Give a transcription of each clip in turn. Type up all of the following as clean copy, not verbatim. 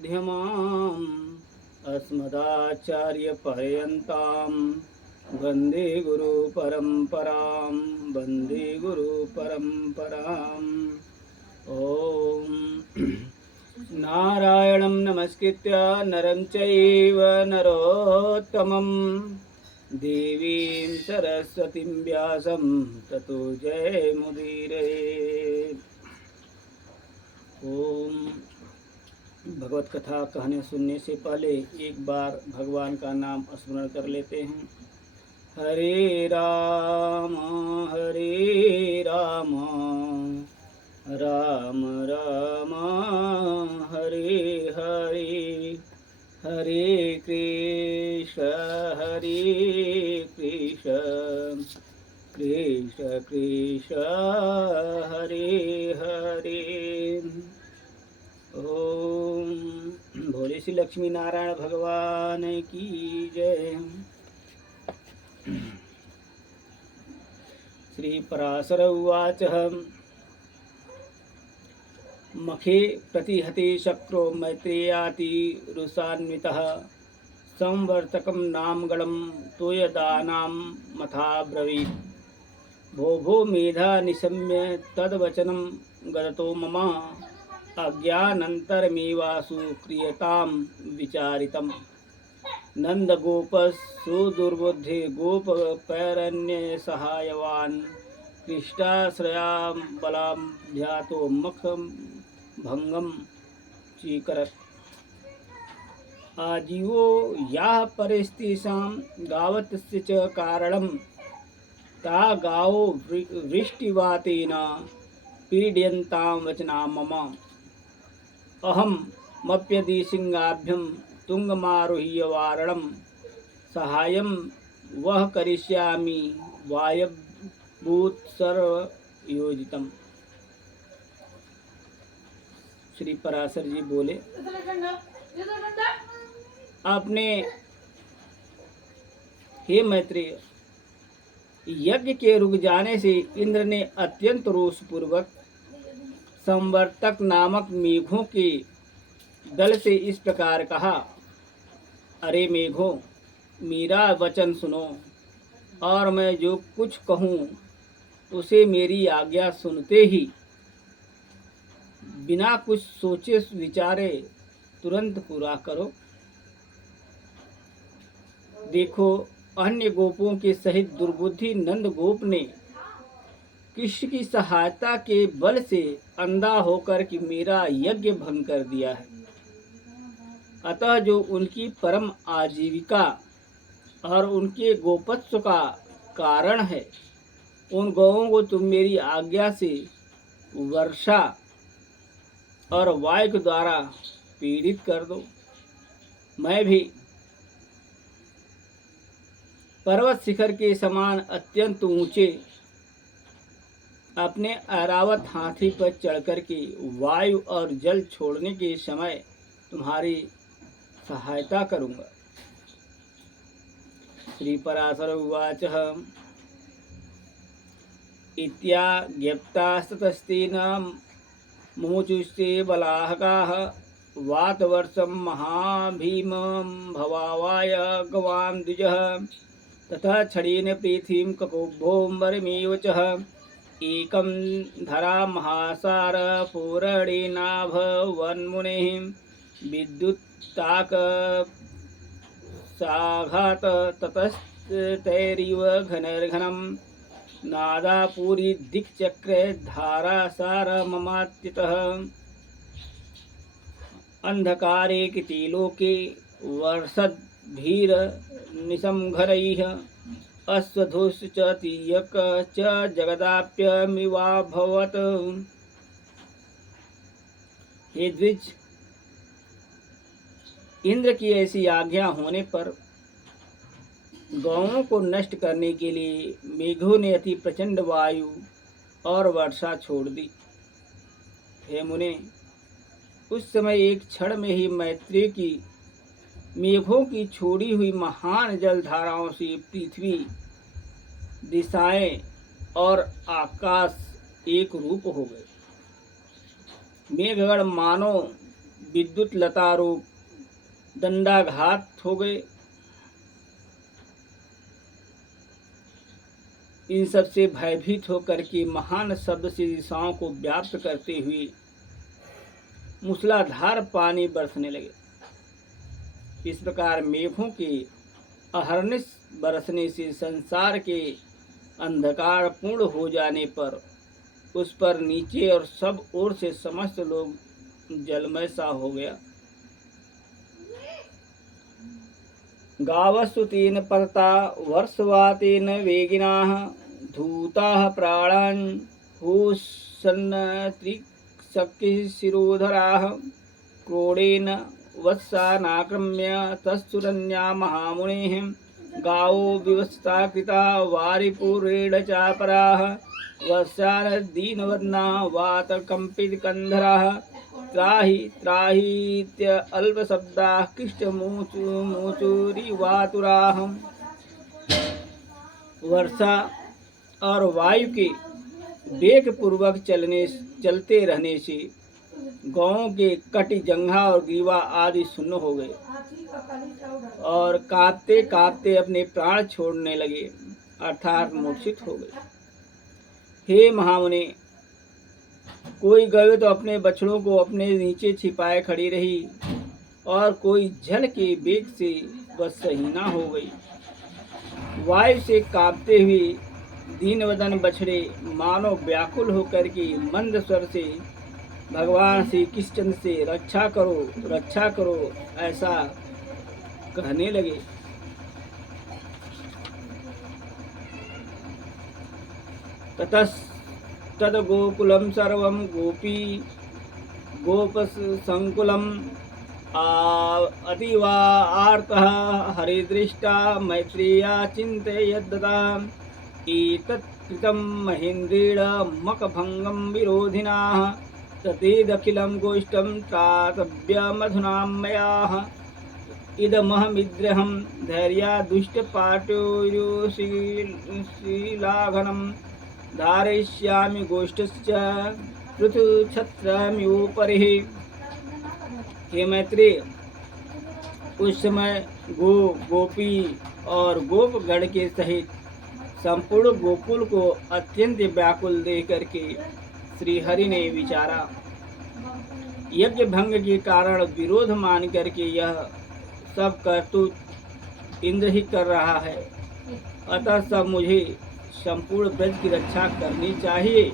मध्यमाम् अस्मदाचार्यपर्यन्तां वन्दे गुरुपरम्परां वन्दे गुरुपरम्पराम् ॐ नारायणं नमस्कृत्य नरं चैव नरोत्तमं देवीं सरस्वतीं व्यासं ततो जयमुदीरये। ओम भगवत कथा कहने सुनने से पहले एक बार भगवान का नाम स्मरण कर लेते हैं। हरे राम राम राम हरे हरे, हरे कृष्ण कृष्ण कृष्ण हरे हरे। ओम भोले श्री लक्ष्मी नारायण भगवान की जय। श्री पराशर उवाच मखे प्रतिहते शक्रो मैत्रेयाति रुषान्वितः संवर्तकं नामगणं तोयदानां मथाब्रवीत्। भो भो मेधा निशम्य तद्वचनं गदतो मम अज्ञानन्तरमेवासु क्रियतां विचारितम्। नन्दगोपसुदुर्बुद्धे गोपपैरण्य सहायवान् कृष्टाश्रयाबलां ध्यातो मखं भंगम चीकरत्। आजीवो याः परिस्तेषां गावतस्य च कारणं ता गावो वृष्टिवातेन पीड्यन्तां वचना मम। अहं मप्यदि सिंहाभ्यं तुंगमारुह्य वारणं सहायं वह करिष्यामि वायव्यूत्सर्वयोजितम्। श्री पराशर जी बोले, आपने हे मैत्रेय, यज्ञ के रुक जाने से इंद्र ने अत्यंत रोषपूर्वक संवर्तक नामक मेघों के दल से इस प्रकार कहा। अरे मेघों, मेरा वचन सुनो और मैं जो कुछ कहूँ उसे मेरी आज्ञा सुनते ही बिना कुछ सोचे विचारे तुरंत पूरा करो। देखो, अन्य गोपों के सहित दुर्बुद्धि नंद गोप ने कृष्ण की सहायता के बल से अंधा होकर कि मेरा यज्ञ भंग कर दिया है। अतः जो उनकी परम आजीविका और उनके गोपत्व का कारण है, उन गौओं को तुम मेरी आज्ञा से वर्षा और वायु के द्वारा पीड़ित कर दो। मैं भी पर्वत शिखर के समान अत्यंत ऊंचे अपने ऐरावत हाथी पर चढ़कर के वायु और जल छोड़ने के समय तुम्हारी सहायता करूंगा। श्री पराशर उवाच इत्याज्ञप्तास्ततस्तेन मुमुचुस्ते बलाहकाः वातवर्षं महाभीमं भवावाय गवां द्विजः तथा क्षणेन पृथ्वीं ककुभोम्बरमेव च एकं धरा महासार पूरणेनाभवन्मुनेः विद्युत्ताक साघात ततस्तैरिव घनर्घनं नादापूरी दिक्चक्रे धारासारममात्यतः। अंधकारे कितिलोके वर्षद्भिर निशंघरैः अश्वधूश्च च तीयक च जगदाप्यमिवाभवत्। हे द्विज, इंद्र की ऐसी आज्ञा होने पर गौओं को नष्ट करने के लिए मेघों ने अति प्रचंड वायु और वर्षा छोड़ दी। हे मुने, उस समय एक क्षण में ही मैत्रेय की मेघों की छोड़ी हुई महान जलधाराओं से पृथ्वी, दिशाएं और आकाश एक रूप हो गए। मेघगण मानो विद्युत लता रूप दंडाघात हो गए। इन सब से भयभीत होकर के महान शब्द से दिशाओं को व्याप्त करते हुए मूसलाधार पानी बरसने लगे। इस प्रकार मेघों के अहर्निश बरसने से संसार के अंधकार पूर्ण हो जाने पर उस पर नीचे और सब ओर से समस्त लोग जलमय सा हो गया। गावस्तु तेन परता वर्षवातेन वेगिनाः धूताः प्राणान् हुसन्नत्रिशक्तिशिरोधराः क्रोडेन वत्सानाक्रम्य तस्थुरन्या महामुनेः गावो विवस्ता कृता वारिपुरेण चापराः वत्सानदीनवदना वातकम्पितकन्धराः त्राहि त्राहीत्य अल्पशब्दाः कृष्टमूचुरिवातुराः। वर्षा और वायु के वेग पूर्वक चलते रहने से गांवों के कटी जंघा और ग्रीवा आदि सुन्न हो गए और कांपते कांपते अपने प्राण छोड़ने लगे अर्थात मूर्छित हो गए। हे महामुने, कोई गवे तो अपने बछड़ों को अपने नीचे छिपाए खड़ी रही और कोई जल के वेग से वशहीना हो गई। वायु से कांपते हुए दीनवदन बछड़े मानो व्याकुल होकर के मंद स्वर से भगवान श्री कृष्ण से रक्षा करो ऐसा कहने लगे। ततस्तद्गोकुलं सर्वं गोपसंकुलम् अतीवा आर्तः हरिदृष्टा मैत्रेया चिन्तयद्दता एतत् कृतं महेन्द्रेण मकभङ्गं विरोधिनाः ततेदखिलं गोष्ठं त्रातव्यमधुना मया इदमहमिद्रहं धैर्या दुष्टपाटोरुशीलाघनं धारयिष्यामि गोष्ठस्य पृथुछत्रमिवोपरिः। हे मैत्रेय, उस समय गोपी और गोपगण के सहित संपूर्ण गोकुल को अत्यंत व्याकुल देख करके श्री हरि ने विचारा, यज्ञ भंग के कारण विरोध मान करके यह सब करतूत इंद्र ही कर रहा है, अतः सब मुझे संपूर्ण ब्रज की रक्षा करनी चाहिए।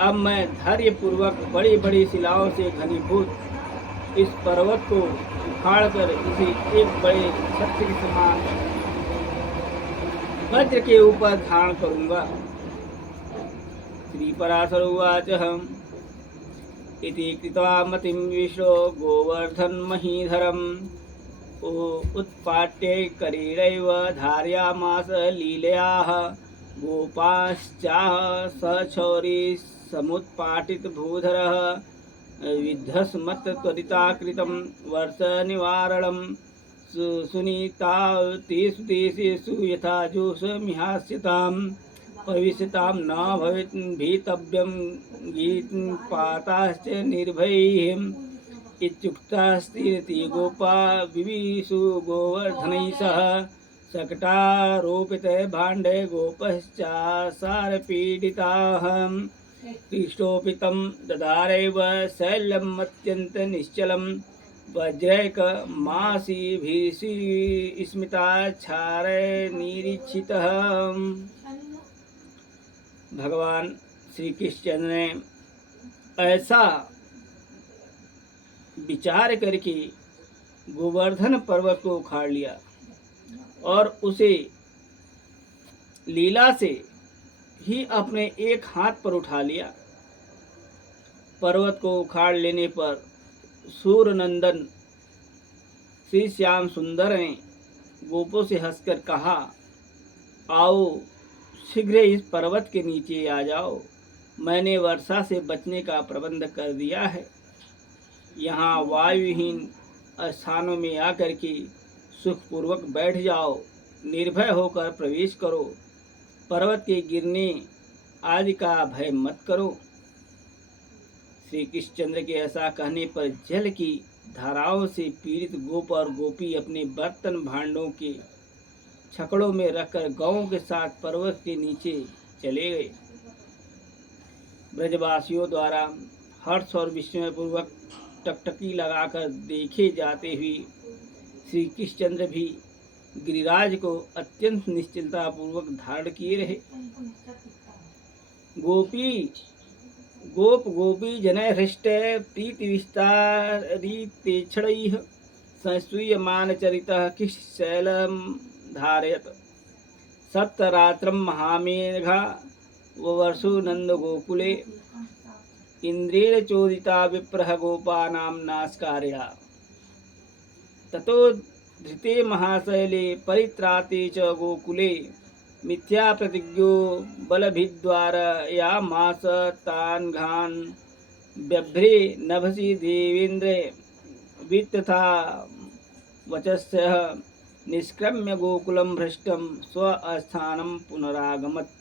अब मैं धैर्य पूर्वक बड़ी बड़ी शिलाओं से घनीभूत इस पर्वत को उखाड़कर इसे एक बड़े छत्र के समान वज्र के ऊपर धारण करूंगा। श्री पराशर उवाच इति कृत्वा मतिं विश्व गोवर्धन महीधरम् उत्पाट्य करेणैव धारयामास लीलयाः गोपाश्चाह सचौरी समुत्पाटित भूधरः विध्वस्मत् त्वरिताकृतं वर्षनिवारणं सुनीतावतेषु देशेषु यथा जोषमिहास्यताम् भविष्यतां न भवेत् भीतव्यं गीतपाताश्च निर्भयैः इत्युक्तास्तीरति गोपा विविशु गोवर्धनैः सह शकटारोपिते भाण्डे गोपश्चासारपीडिताः कृष्टोपितं ददारेव शैल्यम् अत्यन्तनिश्चलं वज्रैकमासीभिस्मिताच्छारे निरीक्षितः। भगवान श्री कृष्ण ने ऐसा विचार करके गोवर्धन पर्वत को उखाड़ लिया और उसे लीला से ही अपने एक हाथ पर उठा लिया। पर्वत को उखाड़ लेने पर सूरनंदन श्री श्याम सुंदर ने गोपों से हंसकर कहा, आओ शीघ्र इस पर्वत के नीचे आ जाओ, मैंने वर्षा से बचने का प्रबंध कर दिया है। यहाँ वायुहीन स्थानों में आकर के सुखपूर्वक बैठ जाओ, निर्भय होकर प्रवेश करो, पर्वत के गिरने आदि का भय मत करो। श्री कृष्णचंद्र के ऐसा कहने पर जल की धाराओं से पीड़ित गोप और गोपी अपने बर्तन भांडों के छकड़ों में रखकर गौों के साथ पर्वत के नीचे चले गए। ब्रजवासियों द्वारा हर्ष और विस्मय पूर्वक टकटकी लगाकर देखे जाते हुए श्री कृष्णचंद्र भी गिरिराज को अत्यंत निश्चिलता पूर्वक धारण किए रहे। गोप गोपी जनय हृष्ट प्रीति विस्तारितेक्षणैः संसूयमान चरितः किशैलम धारयत। सप्तरात्रं महामेघा ववर्षु नंद गोकुले इंद्रेण चोदिता विप्रह गोपानां नास्कारिणा। ततो धृते महाशैले परित्राते च गोकुले मिथ्या प्रतिज्ञो बलभिद्वारयामास तान् घान्। व्यभ्रे नभसि देवेन्द्र वित्तथा वचस्यः निष्क्रम्य गोकुलं भ्रष्टं स्वस्थानं पुनरागमत्।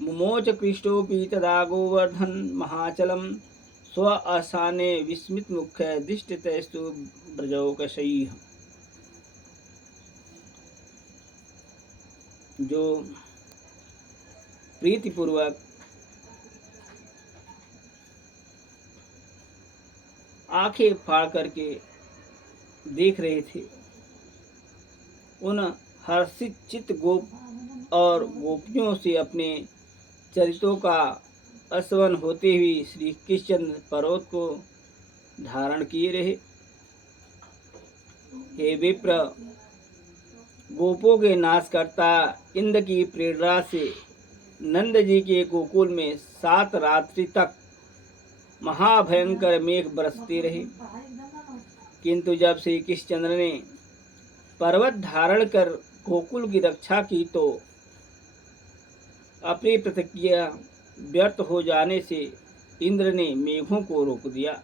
मुमोच कृष्टोऽपि तदा गोवर्धन महाचलं स्वस्थाने विस्मितमुखः दिष्टतैस्तु ब्रजौकशैः। जो प्रीतिपूर्वक आंखें फाड़ करके देख रहे थे, उन हर्षित चित्त गोप और गोपियों से अपने चरितों का आस्वादन होते हुए श्री कृष्णचंद्र पर्वत को धारण किए रहे। हे विप्र, गोपों के नाशकर्ता इंद्र की प्रेरणा से नंद जी के गोकुल में 7 रात्रि तक महाभयंकर मेघ बरसते रहे। किंतु जब श्री कृष्णचंद्र ने पर्वत धारण कर गोकुल की रक्षा की तो अपनी प्रतिज्ञा व्यर्थ हो जाने से इंद्र ने मेघों को रोक दिया।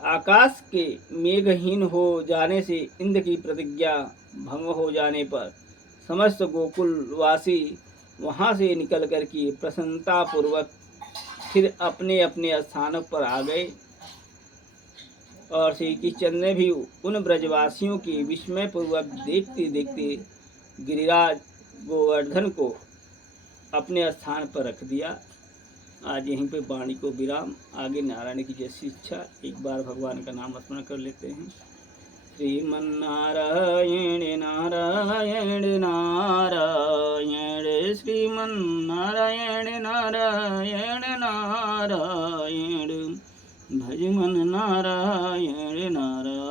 आकाश के मेघहीन हो जाने से इंद्र की प्रतिज्ञा भंग हो जाने पर समस्त गोकुलवासी वहां से निकल कर के प्रसन्नता पूर्वक फिर अपने अपने स्थानों पर आ गए। और श्री कृष्णचंद्र ने भी उन ब्रजवासियों की विस्मय पूर्वक देखते देखते गिरिराज गोवर्धन को अपने स्थान पर रख दिया। आज यहीं पे वाणी को विराम। आगे नारायण की जैसी इच्छा। एक बार भगवान का नाम स्मरण कर लेते हैं। श्रीमन्नारायण नारायण नारायण, श्रीमन्नारायण नारायण नारायण, भज मन नारायण नारायण।